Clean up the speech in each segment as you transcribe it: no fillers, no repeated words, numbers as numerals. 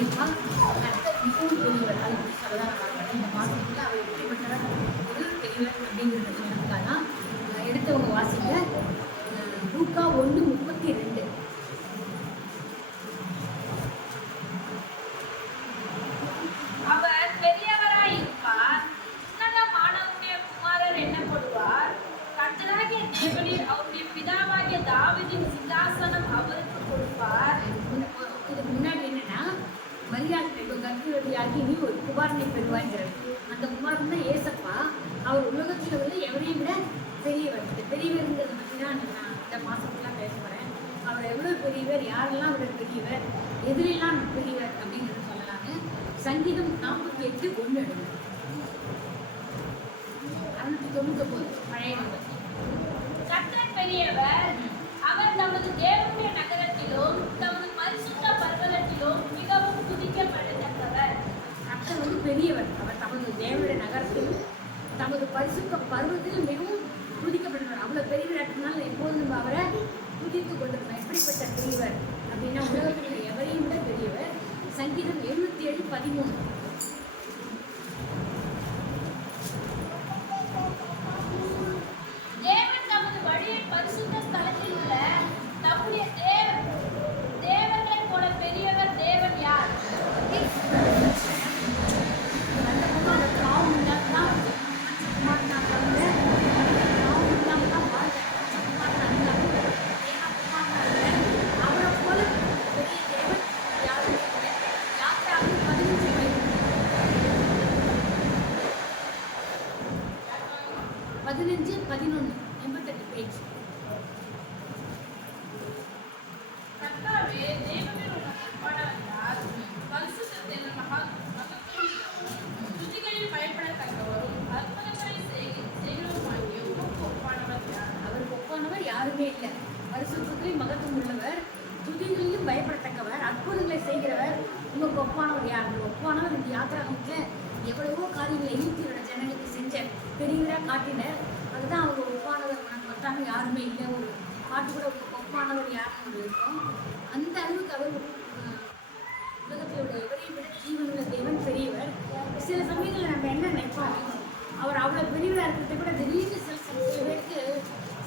சொல்லியிருப்பான். கர்த்தர் மிகவும் பெரியவர். அதை பற்றி சொல்லலாம். இந்த மாதத்தில் அவர் எப்படிப்பட்டவர், ஒரு பெரியவர் அப்படிங்கிறத சொன்னதுக்காக தான் எடுத்தவங்க வாசிங்க. லூக்கா 1:32. அவர் பெரியவராயிருப்பார், உன்னதமானவருடைய குமாரர் என்னப்படுவார். கர்த்தராகிய தேவனீர் அவருடைய பிதாவாகிய தாவீதின் சிங்காசனம் அவருக்கு கொடுப்பார். இதுக்கு முன்னாடி என்னன்னா, மரியாதை கர்ப்பவதியாகி நீ ஒரு குமாரனை பெறுவாங்கிறார். அந்த குமாரன் தான் ஏசப்பா. அவர் உலகத்தில் உள்ள எவரையும் விட பெரியவர். இந்த பெரியவருங்கிறத பற்றி தான் நான் இந்த மாதத்துலாம் பேச போகிறேன். அவர் எவ்வளோ பெரியவர், யாரெல்லாம் விட பெரியவர், எதிரெல்லாம் பெரியவர் அப்படிங்கிறத சொல்லலான்னு. சங்கீதம் 48:1 எடுங்க. 699 பழைய நம்பர். கர்த்தர் பெரியவர், அவர் நமது தேவனுடைய நகரத்திலும் தமது பரிசுத்த பர்வதத்திலும் மிகவும் துதிக்கப்படத்தக்கவர். கர்த்தர் வந்து பெரியவர். அவர் தமது தேவனுடைய நகரத்திலும் தமது பரிசுத்த பருவத்தில் மிகவும் துதிக்கப்படுவார். அவ்வளோ பெரியவர் இருக்கிறதுனால எப்போதும் நம்ம அவரை துதித்து கொண்டிருக்கோம். எப்படிப்பட்ட பெரியவர் அப்படின்னா, உலகத்தில் எவரையும் விட பெரியவர். சங்கீதம் 77:13. தேவன் தமது வழியை பரிசுத்த ஸ்தலத்தில் உள்ள தம்முடைய தேவர்களைப் போல பெரியவர் தேவன் யார்? பேஜ். கர்த்தாவே, தேவனீர் உமக்கு ஒப்பானவர் யார்? பரிசுத்தத்தில் துதிகளில் பயப்படத்தக்கவரும் அற்புதங்களை செய்கிறவருமாகிய உமக்கு ஒப்பானவர் யார்? அவருக்கு ஒப்பானவர் யாருமே இல்லை. பரிசுத்தத்திலும் மகத்துவம் உள்ளவர், துதிகளிலும் பயப்படத்தக்கவர், அற்புதங்களை செய்கிறவர். உமக்கு ஒப்பானவர் யார்? ஒப்பானவர் இந்த யாத்திராகமத்தில் எவ்வளவோ காரியங்களை ஈர்த்தியோட ஜனங்களுக்கு செஞ்ச பெரியவராக காட்டினர். அதுதான் அவங்க ஒப்பானவர். உனக்கு ஒத்தான யாருமே இல்லை. ஒரு பாட்டு கூட ஒப்பானவர் யாருன்னு இருக்கும். அந்த அளவுக்கு அவர் உலகத்தில் உள்ள எவரையும் விட ஜீவனுள்ள தேவன் பெரியவர். சில சமயங்களில் நம்ம என்ன நினைப்போம், அவர் அவ்வளோ பெரியவராக இருக்கிறத கூட திடீர்னு சில பேருக்கு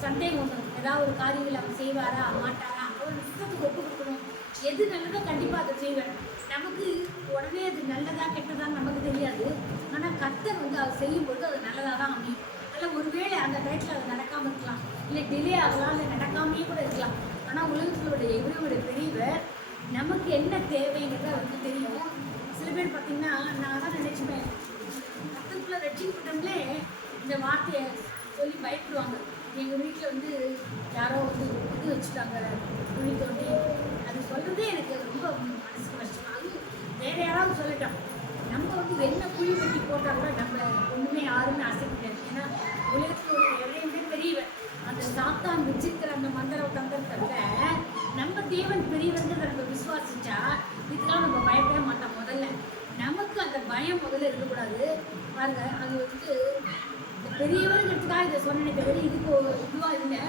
சந்தேகம் வந்துடும். ஏதாவது ஒரு காரியங்கள் அவர் செய்வாரா மாட்டாரா, அவர் இஷ்டத்துக்கு ஒப்பு கொடுக்கணும். எது நல்லதோ கண்டிப்பாக அதை செய்வார். நமக்கு உடனே அது நல்லதா கெட்டதான்னு நமக்கு தெரியாது. ஆனால் கர்த்தர் வந்து அவர் செய்யும்போது அது நல்லதாக தான் அமையும். அதில் ஒருவேளை அந்த டயத்தில் அது நடக்காமல் இருக்கலாம், இல்லை டிலே ஆகலாம், இல்லை நடக்காமையே கூட இருக்கலாம். ஆனால் உலகத்தினுடைய எவரையோட பெரியவர் நமக்கு என்ன தேவைங்கிறது அவருக்கு தெரியும். சில பேர் பார்த்திங்கன்னா, நான் தான் நினச்சிப்பேன், கர்த்தருக்குள்ளே ரட்சிக்கப்பட்டவங்களே இந்த வார்த்தையை சொல்லி பயப்படுவாங்க. எங்கள் வீட்டில் வந்து யாரோ வந்து இது வச்சுட்டாங்க, குழி தோண்டி, அது சொல்கிறதே எனக்கு ரொம்ப மனசுக்கு கஷ்டம். அது வேறு யாராவது சொல்லட்டோம். நம்ம வந்து என்ன குழி வெட்டி போட்டால் கூட நம்ம ஒன்றுமே யாருமே ஆசைப்பட்டாரு. ஏன்னா உலகத்தில் ஒரு எவரையுமே பெரியவர். அந்த சாத்தான் வச்சிருக்கிற அந்த மந்திர தந்திரத்தை விட நம்ம தேவன் பெரியவர்ன்றதை நம்ம விசுவாசிச்சா இதுக்கெல்லாம் நம்ம பயப்பட மாட்டோம். முதல்ல நமக்கு அந்த பயம் முதல்ல இருக்கக்கூடாது. பாருங்க, அது வந்து இந்த பெரியவருங்கிறதுக்காக இதை சொன்னேனே தவிர இதுக்கு இதுவாக இல்லை.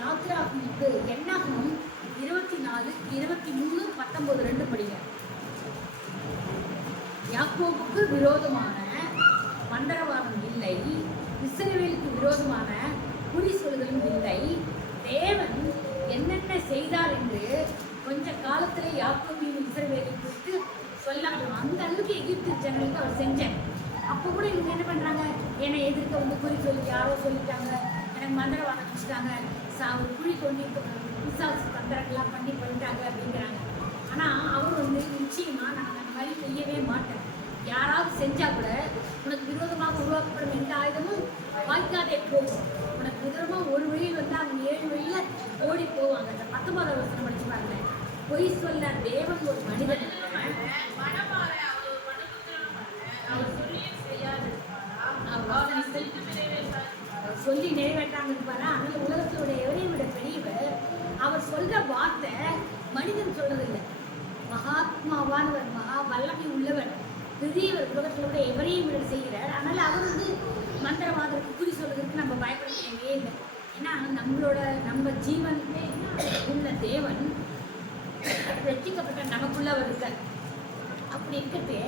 யாத்திராவுக்கு என்னாகும் 24, 23, 19, 2 படிங்க. யாக்கோபுக்கு விரோதமான மந்திரவாதம் இல்லை, இஸ்ரவேலுக்கு விரோதமான குறி சொல்லுதலும் இல்லை. தேவன் என்னென்ன செய்தார் என்று கொஞ்ச காலத்தில் யாக்கோபையும் இஸ்ரவேலை குறித்து சொல்லாமல் அந்த அளவுக்கு எகிப்து ஜனங்களுக்கு அவர் செஞ்சேன். அப்போ கூட இவங்க என்ன பண்ணுறாங்க, என்னை எதிர்க்க வந்து குறி சொல்லி யாரோ சொல்லிட்டாங்க, எனக்கு மந்திரவாதம் வச்சுட்டாங்க, ஒரு குழி கொண்டு பிசாசு தந்திரங்கள்லாம் பண்ணிட்டாங்க அப்படிங்கிறாங்க. ஆனால் அவர் வந்து நிச்சயமாக நான் அந்த மாதிரி செய்யவே மாட்டேன். யாராவது செஞ்சால் கூட உனக்கு விரோதமாக உருவாக்கப்படும் எந்த ஆயுதமும் வாய்க்காதே போகும். உனக்கு விரோதமாக ஒரு வழியில் வந்து அவங்க 7 வழியில் ஓடி போவாங்க. அந்த 19வது வசனம் படிச்சு பாருங்க. பொய் சொல்ல தேவன் ஒரு மனிதன் சொல்லி நிறைவேற்றாமல் இருப்பாரா? அதனால உலகத்தினுடைய எவரையும் விட பெரியவர். அவர் சொல்ற வார்த்தை மனிதன் சொல்றதில்லை. மகாத்மாவானவர், மகா வல்லமை உள்ளவர், பெரியவர், உலகத்தில் விட எவரையும் விட செய்கிறார். அதனால அவர் வந்து மந்திரவாதத்துக்கு குறி சொல்றதுக்கு நம்ம பயப்பட தேவையே இல்லை. ஏன்னா நம்ம ஜீவன் உள்ள தேவன் ரட்சிக்கப்பட்ட நமக்குள்ள அவர் இருக்கார். அப்படி இருக்கிறது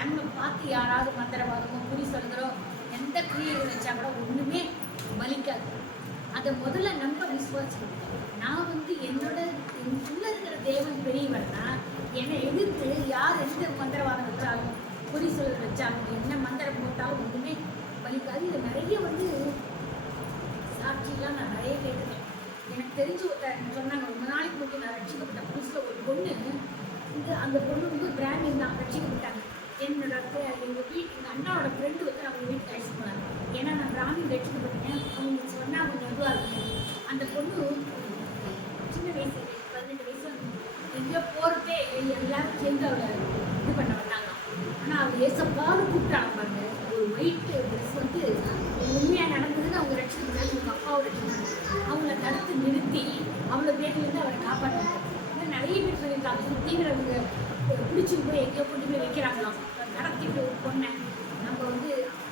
நம்ம பார்த்து யாராவது மந்திரவாதமோ குறி சொல்கிறோ எந்த கிரியைகள் வச்சா கூட ஒன்றுமே பலிக்காது. அதை முதல்ல நம்ம விசுவாசிக்கணும். நான் என்னோட எனக்குள்ள இருக்கிற தேவன் பெரியவன்னா என்னை எதிர்த்து யார் எந்த மந்திரவாதம் வச்சாலும் குறி சொல்ல வச்சாலும் என்ன மந்திரம் போட்டாலும் ஒன்றுமே பலிக்காது. இது நிறைய சாட்சியெல்லாம் நான் நிறைய கேட்டிருக்கேன். எனக்கு தெரிஞ்சு ஒருத்தர் சொன்னாங்க, ரொம்ப நாளைக்கு முன்னாடி நான் ரட்சிக்கப்பட்ட புதுசில் ஒரு பொண்ணு அந்த பொண்ணு பிராமின் தான் ரட்சிக்கப்பட்டாங்க. எங்கள் எங்கள் அண்ணாவோட ஃப்ரெண்டு அவங்க வீட்டுக்கு அழைச்சி போனாங்க. ஏன்னா நான் பிராமின் ரட்சிக்கப்பட்டேன். அவங்க சொன்னால் அவங்க இதுவாக இருக்கேன். அந்த பொண்ணு சின்ன வயசு 18 வயசு எங்கேயோ போகிறதே எல்லாரும் சேர்ந்து அவளை இது பண்ண வந்தாங்க. ஆனால் அவள் ஏசப்பான்னு கூப்பிட்டாங்க பாருங்க. ஒரு ஒயிட் ட்ரெஸ் உண்மையாக நடந்ததுன்னு அவங்க ரட்சிக்கப்பட்டாங்க. அவங்க அப்பாவோட அவங்கள தடுத்து நிறுத்தி அவளை பேட்டிலேருந்து அவரை காப்பாற்றினாங்க. இன்னும் நிறைய பேர் சொல்லியிருக்காங்க, சுற்றிங்கிறவங்க பிடிச்சிட்டு போய் எங்கேயோ கொண்டு போய் வைக்கிறாங்களாம். நடத்திட்டு ஒரு பொண்ணை நம்ம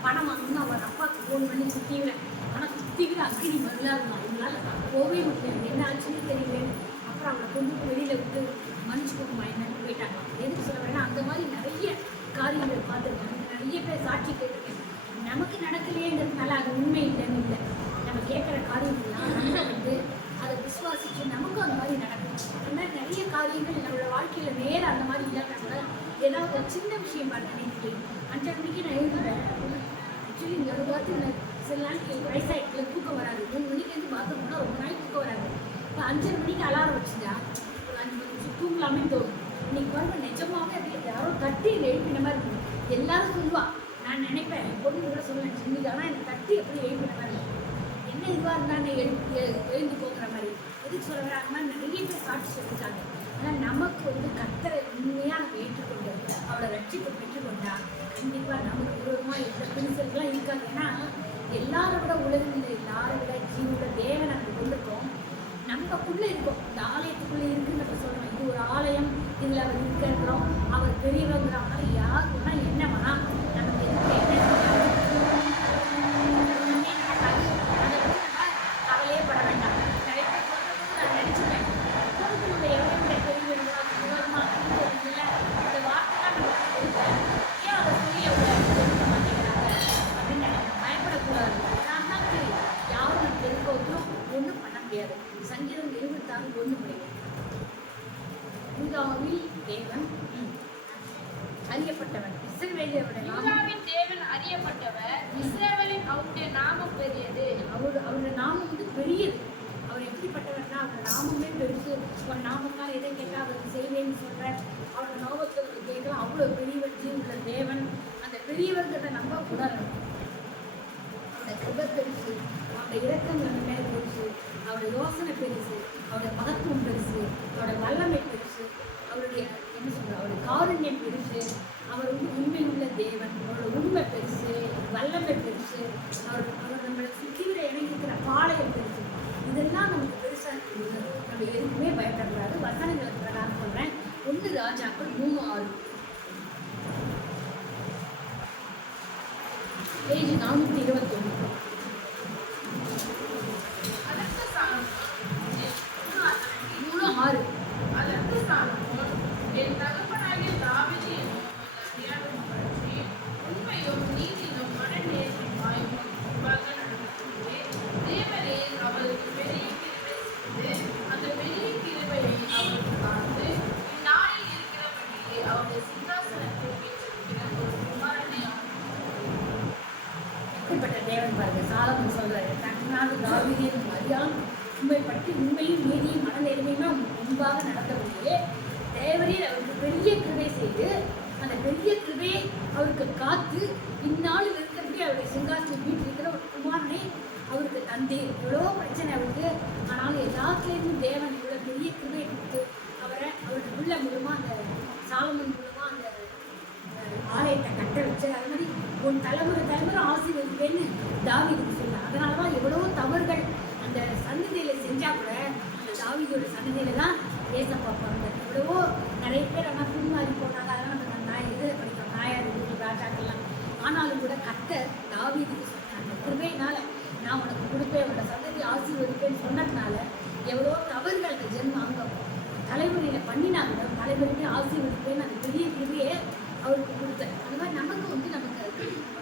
பணம் வாங்கணும் அவர் அப்பாவுக்கு ஃபோன் பண்ணி சுற்றிவிட, ஆனால் சுற்றிவிட அக்கினி வரலாறுலாம் அவங்களால போகவே முடியாது. என்ன ஆச்சுன்னு தெரியலன்னு அப்புறம் அவளை கொண்டு போய் வெளியில் விட்டு மன்னிச்சுக்கோமா என்னன்னு போயிட்டாங்க. எதுக்கு சொல்ல வேணா அந்த மாதிரி நிறைய காரியங்கள் பார்த்துருக்காங்க. நிறைய பேர் சாட்சி கேட்டிருக்கேன். நமக்கு நடக்கலையேங்கிறதுனால அது உண்மை இல்லைன்னு இல்லை. நம்ம கேட்குற காரியங்கள்லாம் நம்ம அதை விசுவாசிச்சு நமக்கும் அந்த மாதிரி நடக்கும். அந்த மாதிரி நிறைய காரியங்கள் நம்மளோட வாழ்க்கையில் நேரம் அந்த மாதிரி இல்லைன்னா கூட ஏதாவது ஒரு சின்ன விஷயம் பார்த்தேன். இன்னைக்கு 5:30 மணிக்கு நான் எழுதுவேன். ஆக்சுவலி இந்த ஒரு வாரத்தில் சில நாளைக்கு வயசாகிட்டு தூக்கம் வராது. 3 மணிக்கு வந்து பாத்ரூம் போனால் ரொம்ப நாளைக்கு தூக்கம் வராது. இப்போ 5:30 மணிக்கு அலாரம் வச்சுட்டா ஒரு 5 நிமிஷம் தூங்கலாமே தோணும். இன்னைக்கு பாருங்க நிஜமாவே அப்படியே யாரோ தட்டி எழுப்பின மாதிரி இருக்கும். எல்லாரும் சொல்லுவா, நான் நினைப்பேன் என் பொண்ணு கூட சொல்லுவேன் இன்னைக்கு, ஆனால் எனக்கு தட்டி எப்படி எழுப்பின மாதிரி இருக்கும். என்ன இதுவாக இருந்தால் எழுந்து போகிற மாதிரி எதுக்கு சொல்ல வராங்க மாதிரி நிறைய பேர் சாட்சி சொல்லியிருக்காங்க. ஆனால் நமக்கு கர்த்தரை உண்மையாக நம்ம ஏற்றுக்கொண்டு அவளை ரட்சிப்பு பெற்றுக்கொண்டா கண்டிப்பாக நமக்கு விரோதமாக எந்த பிரிசல்கள்லாம் இருக்காது. ஏன்னா எல்லாரை விட உலகத்தில் எல்லாரை விட ஜீவோட தேவனை நம்ம கொண்டிருக்கோம். நமக்குள்ளே இருக்கோம். இந்த ஆலயத்துக்குள்ளே இருக்குன்னு நம்ம சொல்லணும். இது ஒரு ஆலயம், இதில் அவர் இருக்கிறோம், அவர் பெரியவங்கிறவங்க யார் வேணால் என்ன வேணால் நமக்கு என்ன கவலையே பட வேண்டாம். நிறைய பேர் நான் நினச்சிப்பேன் கோவிலுடைய எவ்வளோ பெரியவங்களா இல்லை இந்த வார்த்தைலாம் நமக்கு ஏன் அதை சொல்லி எவ்வளோ மாட்டேங்கிறாங்க அப்படின்னு பயப்படக்கூடாது. நான் தான் தெரியும் யாரும் நம்ம தெரிவிப்போம் ஒன்றும் பண்ண முடியாது. சங்கீதம் 26:1 முடியும். யூதாவில் தேவன் அறியப்பட்டவன், யூதாவின் தேவன் அறியப்பட்டவர், இஸ்ரவேலின் அவருடைய நாமம் பெரியது. அவருடைய நாமம் பெரியது. அவர் எப்படிப்பட்டவர்னா அவருடைய நாமமே பெருசு. ஒரு நாமம்லாம் எதை கேட்டால் அவர் செய்வேன்னு சொல்கிறார். அவரோட நாமத்தை கேட்கலாம். அவ்வளோ பெரியவர் ஜீவுள்ள தேவன். அந்த பெரியவர்கிட்ட நம்ம உணரணும். அவருடைய கிருபை பெருசு, அவருடைய இரக்கங்கள் மேலே பெருசு, அவருடைய யோசனை பெருசு, அவருடைய மகத்துவம் பெருசு, அவருடைய வல்லமை பெருசு, அவருடைய என்ன சொல்கிறார் அவருடைய காருண்யம் பெருசு. அவர் உண்மை உள்ள தேவன். அவரோட உண்மை பெருசு, வல்லமை பெருசு. அவர் நம்மளை சுற்றிவிட இணைங்கிற பாளையம் பெருசு. இதெல்லாம் நமக்கு பெருசாக இருக்குது. நம்ம எதுக்குமே பயப்படக்கூடாது. வசனங்களுக்கு நான் சொல்கிறேன். 1 ராஜாக்கள் 3:6 பேஜ் 421. என் தகப்பனாகிய தாவீது என்னும் அடியானை பற்றி உண்மையும் நீதியும் மனநேர்மையுமாய் முன்பாக நடந்தது. தேவனே அவருக்கு பெரிய கிருபை செய்து அந்த பெரிய கிருபையை அவருக்கு காத்து இந்நாளில் இருக்கிறபடியே அவருடைய சிங்காசனத்தில் வீற்றிருக்கிற ஒரு குமாரனை எப்படிப்பட்ட தேவன் பாருங்க. சாலமன் சொல்றாரு, தன்னாக தாவீதை அறியான் உண்மை பற்றி உண்மையும் நீதியும் மனநேர்மையுமே முன்பாக நடந்தபடியே தேவரீர் அவருக்கு பெரிய கிருபை செய்து அந்த பெரிய கிருபையை அவருக்கு காத்து இந்நாளில் இருக்கிறபடி அவருடைய சிங்காசனம் வீட்டிருக்கிற ஒரு குமாரனை அவருக்கு தந்தே. எவ்வளோ பிரச்சனை அவருக்கு, ஆனாலும் எல்லாத்துலேயும் தேவன் இவ்வளோ பெரிய கிருபையை கொடுத்து அவருடைய பிள்ளை மூலமாக அந்த சாலமன் மூலமாக அந்த ஆலயத்தை கட்ட வச்சு அது மாதிரி உன் தலைமுறை ஆசீர்வதிப்பேன்னு தாவீதுக்கு சொல்ல. அதனால தான் எவ்வளோ தவறுகள் அந்த சன்னதியில் செஞ்சால் கூட அந்த தாவீதோட சன்னதியில் தான் பேச பார்ப்பாங்க. எவ்வளவோ நிறைய பேர் ஆனால் பின்மாறி போனாங்க. அதெல்லாம் நம்ம இதில் படிக்கிறோம், நாயார் ராஜாக்கெல்லாம். ஆனாலும் கூட கர்த்தர் தாவீதுக்கு சொன்னாங்க, கிருபையினால நான் உனக்கு கொடுப்பேன், உன்னோட சந்ததி ஆசீர்வதிப்பேன்னு சொன்னதுனால எவ்வளோ தவறுகள் அந்த ஜென்மம் அங்கே தலைமுறையில் அவருக்கு கொடுத்தேன். அந்த மாதிரி நமக்கு வந்து நமக்கு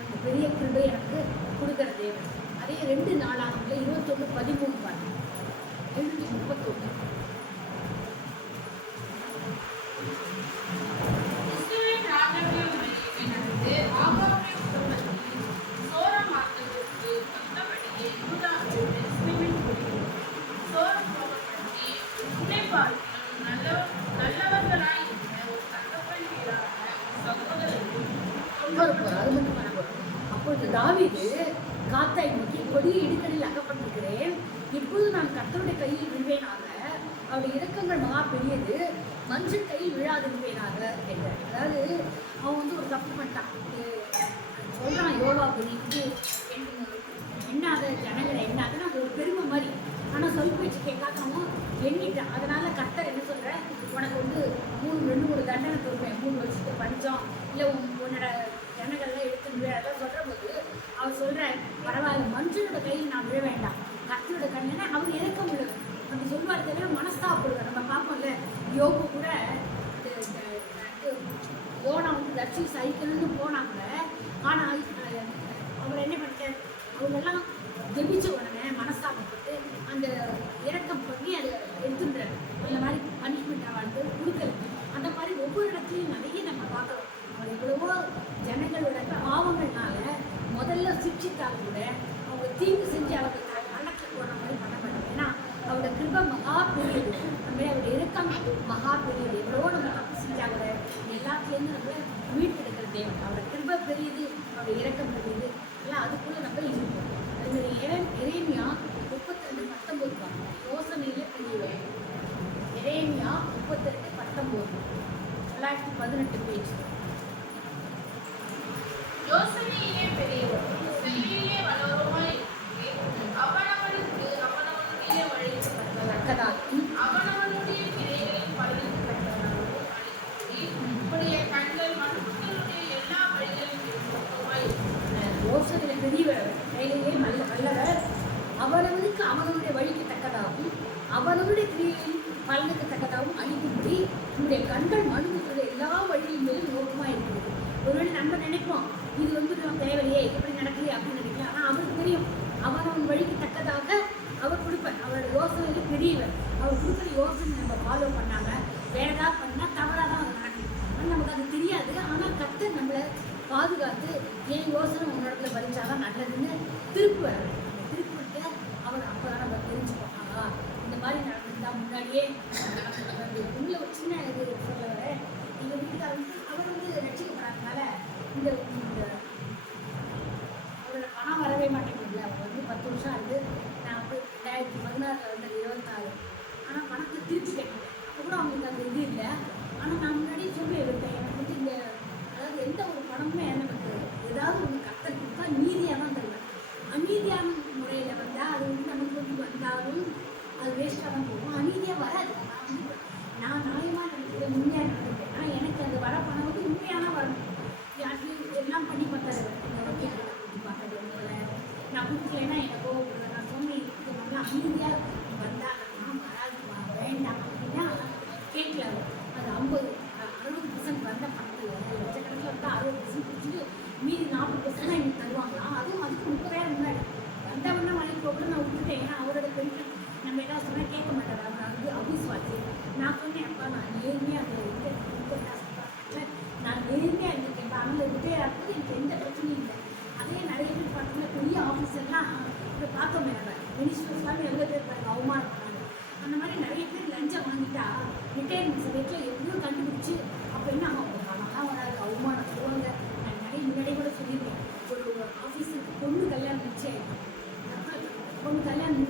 அந்த பெரிய கிருபை எனக்கு கொடுக்குற தேவன். அதே 2 நாளாகல 21:13 பாருங்க. 7:31. இஸ்ரவேல் ராஜாவின் வழியை நடந்து ஆகாபுடைய குடும்பத்தில் சோரம் மார்க்கத்திற்கு வந்தபடியே யூதாவில் பென்யமீன் குடிகள் சோரம் கோபப்படுத்தி உன்னை பார்க்கிலும் நல்லவர்களாய் இருக்கிற ஒரு தகப்பன் வீடான சகோதரர்கள் அது மட்டும் பண்ண. அப்பொழுது தாவீது காத்தாய் நோக்கி கொடிய இடுக்கணில் அகப்பட்டிருக்கிறேன், இப்பொழுது நான் கர்த்தருடைய கையில் விழுவேனாக, அவருடைய இரக்கங்கள் மகா பெரியது, மனுஷன் கையில் விழாதிருப்பேனாக என்றார். அதாவது அவன் வந்து ஒரு தப்பு பண்ணிட்டான். சொல்றான் யோவாபு, நீ வந்து எண்ணாத ஜனங்களை எண்ணாதுன்னு அது ஒரு பெருமை மாதிரி. ஆனால் சொல் பேச்சு கேட்காதவன் எண்ணிட்டான். அதனால கர்த்தர் என்ன சொல்ற, உனக்கு வந்து 2-3 தண்டனை தருவேன், 3 வருஷத்துக்கு பஞ்சம், இல்லை உன்னோட ஜனங்கள்லாம் எடுத்து அதெல்லாம் சொல்ற போது அவர் சொல்ற, பரவாயில்ல, மனுஷனோட கையில் நான் விழ வேண்டாம், கர்த்தரோட கண்ணனை அவர் இறக்கம் உள்ளவர் அப்படி சொல்லுவார். தவிர மனஸ்தாப்படுவார். நம்ம பார்ப்போம்ல, யோகு கூட யோனா வந்து ரட்சி சைக்கிள்னு போனாங்க. ஆனால் அவர் என்ன பண்ணிட்டார், அவங்கெல்லாம் ஜெபிச்ச உடனே மனஸ்தாபப்பட்டு அந்த இறக்கம் பண்ணி அதை எடுத்துட்டார். அந்த மாதிரி பனிஷ்மெண்ட் அவளுக்கு கொடுக்கல. அந்த மாதிரி ஒவ்வொரு இடத்துலையும் நிறைய நம்ம பார்க்குறோம். அவர் எவ்வளவோ ஜனங்களோட பாவங்கள்னால முதல்ல சிக்ஷித்தால் கூட அவங்க தீங்கு செஞ்சு அவங்க கணக்கில் போடுற மாதிரி பண்ண மாட்டாங்க. ஏன்னா அவரோட கிருபை மகா பெரியது, நம்ம அவருடைய இறக்கம் மகா பெரியது. எவ்வளவோ நம்ம தப்பு செஞ்சா கூட எல்லாத்துலேருந்து நம்மள மீட்டெடுக்கிற தேவன். அவரோட கிருபை பெரியது, அவருடைய இறக்கம் பெரியது, எல்லாம் அதுக்குள்ளே நம்ம இருப்போம். அது எரேமியா 32:19 யோசனையில் பெரியவர். எரேமியா 32:19 918 பேஜ். யோசனையிலே பெரியவரும் செல்லியிலே வளருமாய் அவனவனுக்கு அவனவனுடைய வழிக்கு தக்கதாகி அவனவனுடைய கிரைகளின் பலனுக்கு தக்கதாகவும் அளிக்கும்படி உம்முடைய கண்கள் மனுஷர்களுடைய எல்லா வழிகளிலும் சுத்தமாய் யோசனையில் பெரியவர், கையிலேயே வல்லவர், அவனவனுக்கு அவனுடைய வழிக்கு தக்கதாகவும் அவனவனுடைய கிரியையின் பலனுக்கு தக்கதாகவும் அளிக்கும்படி உங்களுடைய கண்கள் மனுஷர்களுடைய எல்லா வழியின் மேலும் நோக்கமாக இருக்கிறது. ஒருவேளை நம்ம நினைப்போம், இது வந்து நம்ம தேவையே, எப்படி நடக்கலையே அப்படின்னு நினைக்கலாம். ஆனால் அவருக்கு தெரியும், அவன் வழிக்கு தக்கதாக அவர் கொடுப்பார். அவரோட யோசனையில பெரியவர். அவர் கொடுக்குற யோசனை நம்ம ஃபாலோ பண்ணாமல் வேற ஏதாவது பண்ணால் தவறாக தான் அது நடக்கும். ஆனால் நமக்கு அது தெரியாது. ஆனால் கர்த்தர் நம்மளை பாதுகாத்து என் யோசனை உன்னோடத்துல பறிச்சாதான் நல்லதுன்னு திருப்புவார். திருப்பிட்டு அவர் அப்போ தான் நம்ம தெரிஞ்சுப்போம், இந்த மாதிரி நடந்துருந்தா முன்னாடியே உள்ள ஒரு சின்ன இது சொல்ல வர எங்கள் வீட்டுக்காரர் வந்து அவர் வந்து ரட்சிக்கப்படாதனால இந்த அவரோட பணம் வரவே மாட்டேங்குது. அவர் வந்து 10 வருஷம் ஆகுது. நான் வந்து 2016 வந்து 26. ஆனால் பணத்தை திருப்பி கேட்டேன். அப்போ கூட அவங்களுக்கு அந்த இது இல்லை. ஆனால் நான் முன்னாடியே சொல்லி விட்டேன், எனக்கு வந்து இந்த அதாவது எந்த ஒரு பணமுமே நமக்கு ஏதாவது ஒன்று கர்த்தர் கொடுத்தா நீதியாக தான் தருவேன். அநீதியான முறையில் வந்தால் அது வந்து நமக்கு வந்து வந்தாலும் அது வேஸ்ட்டாக தான் போகும். அநீதியாக வராது. நான் நியாயமாக நினைக்கிறேன், உண்மையாக நினைக்கிறேன்னா எனக்கு அந்த வர பணம் வந்து உண்மையான வரணும். யாருக்கும் எல்லாம் பண்ணி பார்த்தாரு, கொடுத்து பார்த்தாரு, நான் கொடுக்கலைன்னா எனக்கு கோவப்படுறேன். நான் சொன்னேன், இது நல்லா அநீதியாக வந்தால் வராது, வேண்டாம் அப்படின்னா கேட்கல. அது 60% வந்த பணத்தில் லட்சக்கணக்கில் வந்தால் 60% பிடிச்சிட்டு மீதி 40% தான் எனக்கு தருவாங்களாம். அதுவும் அதுக்கு 30,000 முன்னாடி வந்தவொன்னா வாங்கி போகல. நான் விட்டுட்டேன். ஏன்னா அவரோட பெண்கள் நம்ம ஏதாவது சொன்னால் கேட்க மாட்டார். அவர் வந்து அபிஸ்வாசி. நான் சொன்னேன், அப்பா நான் நேர்மையாக அந்த நான் நேர்மையாக இருந்திருக்கேன். அவங்கள ரிட்டையர் ஆகும்போது எனக்கு எந்த பிரச்சனையும் இல்லை. அதே நிறைய பேர் பார்த்தீங்கன்னா பெரிய ஆஃபீஸர்லாம் இப்போ பார்த்தோமே, நம்ம மினிஸ்டர்ஸ்லாம் எவ்வளோ பேர் பாருங்க அவமானம் பண்ணாங்க. அந்த மாதிரி நிறைய பேர் லஞ்சம் வாங்கிட்டா ரிட்டையர்மெண்ட் சர்டிஃபிகேட்டில் எப்படியும் கண்டுபிடிச்சி அப்போ என்ன ஆகும், பணம்லாம் வராது, அவமானம் சொல்லுவாங்க. நான் நிறைய முன்னாடி கூட சொல்லியிருக்கேன், ஒரு ஆஃபீஸருக்கு பொண்ணு கல்யாணம் நிச்சயம், பொண்ணு கல்யாணம்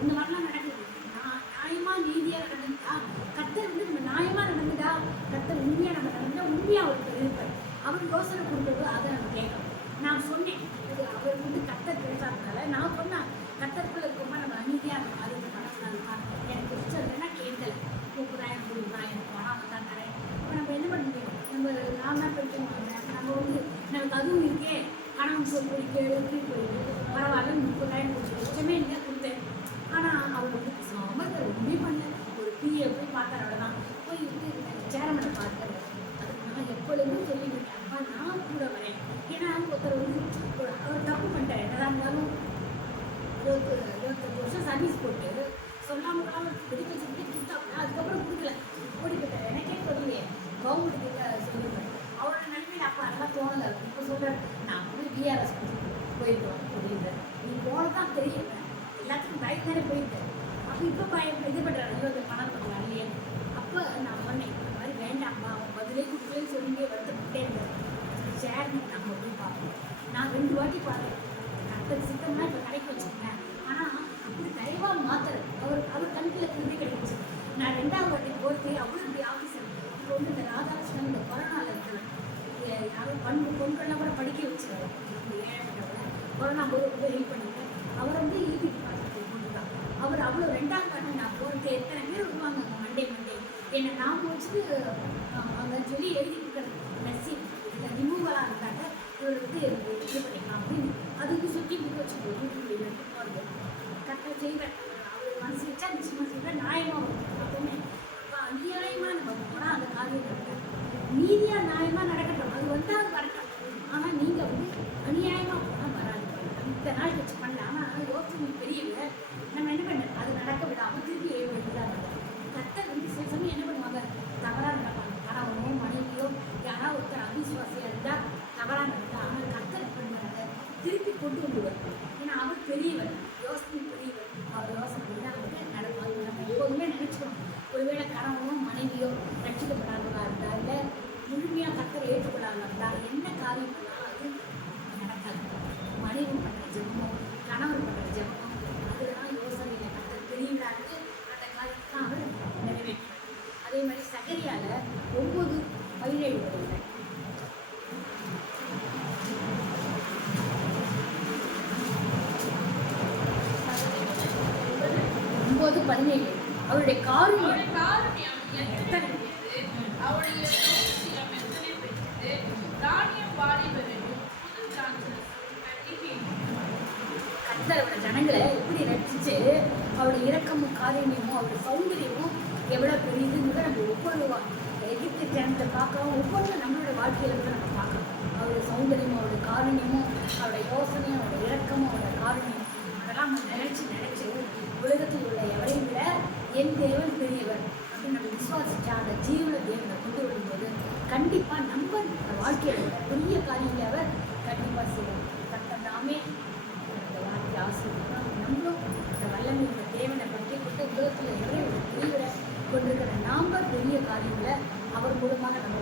இந்த மாதிரிலாம் நடக்குது. நியாயமாக நீதியாக நடந்துட்டா கர்த்தர் வந்து நம்ம நியாயமாக நடந்துட்டா, கர்த்தர் உண்மையாக நம்ம நடந்துட்டா உண்மையாக அவருக்கு இருப்பார். அவர் யோசனை கொடுத்தது அதை நம்ம கேட்கணும். நான் சொன்னேன், இது அவர் வந்து கர்த்தர் பேசாதனால நான் சொன்னேன், கர்த்தருக்குள்ள இருக்கும்போது நம்ம அநீதியாக இருக்கும். அது பணம் எனக்கு பிடிச்சதுன்னா கேட்கல, 30,000 கொடுக்குறான், எனக்கு பணம் தான் தரேன். இப்போ நம்ம என்ன பண்ண முடியும், நம்ம நான் தான் படிக்கணும். நம்ம வந்து நமக்கு அதுவும் இருக்கே, கணவன் சொல் போயிட்டு பரவாயில்ல 30,000 கொடுத்து இஷ்டமே இல்லை கொடுத்தேன். ஆனால் அவர் வந்து சாமல் ஒன்றுமே பண்ணல. ஒரு பிஏ போய் பார்த்தார், அவ்வளோதான். போய் வந்து சேர்மனை பார்த்தாரு. அதுக்கு நான் எப்பொழுதும் சொல்லி மெடிக்கல் சர்டிஃபிகேட் கொடுத்தாங்க, அதுக்கப்புறம் கொடுக்கல, ஓடி போயிட்டார். எனக்கே சொல்லலையே, கவர்மெண்ட் கிட்ட சொல்லியிருந்தேன். அவரோட நிலைமையில அப்போ அதெல்லாம் தோணலை. இப்போ சொல்கிறார், நான் வந்து பிஆர்எஸ் போயிருக்கோம் அப்படின்றார். நீ போனதான் தெரியல, எல்லாத்துக்கும் பயந்து தானே போயிருக்கேன். அப்போ இப்போ இது பண்ணுறாரு, ஐயோ அந்த பணம் பண்ணுறாங்க இல்லையா. அப்போ நான் சொன்னேன், இந்த மாதிரி வேண்டாம்மா, அவன் பதிலே கொடுக்கலன்னு சொல்லி வருத்தப்பட்டே இருந்தார். சரி நம்ம போய் பார்ப்போம். நான் 2 வாட்டி பார்த்தேன். கத்தர் சித்தம்னா இப்போ கடைக்கு வச்சுருக்கேன். ஆனால் அப்படி தயவாக மாத்துறது அவர் கண்ணில் திரும்பி கிடைக்கிச்சு. நான் 2வது வாட்டி போட்டு அவ்வளோ இப்படி ஆஃபீஸர் இப்போ வந்து இந்த ராதாகிருஷ்ணன் இந்த கொரோனாவில் இருக்கிறேன், யாரும் பொண்கள்லாம் கூட படிக்க வச்சுருவாரு. ஏழை கொரோனா போது ரொம்ப ஹெல்ப் பண்ணிட்டேன். அவர் வந்து ஈபி டிபார்ட்மெண்ட் கொண்டுதான். அவர் அவ்வளோ 2வது வாட்டி நான் போட்டு எத்தனை பேர் வருவாங்க மண்டே என்னை நாம வச்சுட்டு அங்கே சொல்லி எழுதி கொடுக்குறது மெஸ்ஸி இதில் ரிமூவலாக இருந்தாங்க, இவர் வந்து இது பண்ணிக்கலாம் அப்படின்னு அதுக்கு சுற்றி புக் வச்சுக்கோ வீட்டுக்குள்ளே எடுத்து போகிறது கரெக்டாக செய்வேன். அவர் மனசு வச்சா நிச்சயமாக செய்வேன். நியாயமாக வரும் எப்பவுமே. அப்போ அநியாயமாக நம்ம போனால் அந்த காரியம் நடக்கும். நீதியாக நியாயமாக நடக்கட்டும், அது வந்தால் அது வரட்டும். ஆனால் நீங்கள் வந்து அநியாயமாக போனால் வராது. இத்தனை நாள் வச்சு பண்ணல. ஆனால் யோசனை பெரியவில்லை. நம்ம என்ன பண்ணேன், அது நடக்க விடாமல் திருப்பி எழுதுதான் கத்தர் வந்து சில சமயம் என்ன பண்ணுவாங்க, தவறாக நடப்பாங்க. கணவனோ மனைவியோ யாராவது ஒருத்தர் அவிசுவாசியாக இருந்தால் தவறாக நடந்தால், ஆனால் கத்தர் பண்ணுறாங்க திருப்பி கொண்டு வந்துடுவார். ஏன்னா அவர் பெரியவர், யோசனை பெரியவர். அவர் யோசனை பண்ணி அவருக்கு நடப்பாங்க. நம்ம எப்போதுமே நினச்சிக்கணும், ஒருவேளை கணவனோ மனைவியோ ரட்சிக்கப்படாதவர்களாக இருந்தால், இல்லை முழுமையாக கத்தரை ஏற்றுக்கொள்ளாமல் இருந்தால், என்ன காரியம் பண்ணாலும் அது நடக்காது. மனைவி பண்ணுற ஜெபமோ கணவர் பண்ணுற ஜெபமோ அதில் தான் யோசனையில் கத்தர் பெரியவராக இருந்து அந்த காரியத்தை தான் அவர் நிறைவேற்றார். அதே மாதிரி சகரியால 9:17 வருது. 9:17 அவருடைய காரியம் எத்தனை அவருடைய சௌக்கியம் எத்தனை பெற்றது, தானியம் வாடி வரையும் புது திராட்சை கர்த்தரோட ஜனங்களை எப்படி ரட்சிச்சு அவருடைய இரக்கமும் காரியமும் அவருடைய சௌந்தரியமும் எவ்வளோ பெரியதுங்கிறத நம்ம ஒவ்வொரு எகிப்து ஜனத்தை பார்க்கலாம். ஒவ்வொன்றும் நம்மளோட வாழ்க்கையில கூட நம்ம பார்க்கலாம். அவருடைய சௌந்தரியமும் அவருடைய காரணியமும் அவருடைய யோசனையும் அவருடைய இரக்கமும் அவருடைய காரணியம் அதெல்லாம் நம்ம நினைச்சு உலகத்தில் உள்ள எவரையும் விட என் தேவன் பெரியவர் அப்படின்னு நம்ம விசுவாசிச்சா அந்த ஜீவன தேவனை கொண்டு வரும்போது கண்டிப்பாக நம்ம வாழ்க்கையில் பெரிய காரியங்களை அவர் கண்டிப்பாக செய்வார். கர்த்தர் நாமே அந்த வார்த்தை ஆசீர்வாதம். நம்மளும் அந்த வல்லமை இந்த தேவனை பற்றி கொண்டு உலகத்தில் எவரையும் ஒரு பெரியவரை கொண்டிருக்கிற நாம பெரிய காரியங்களை அவர் மூலமாக நம்ம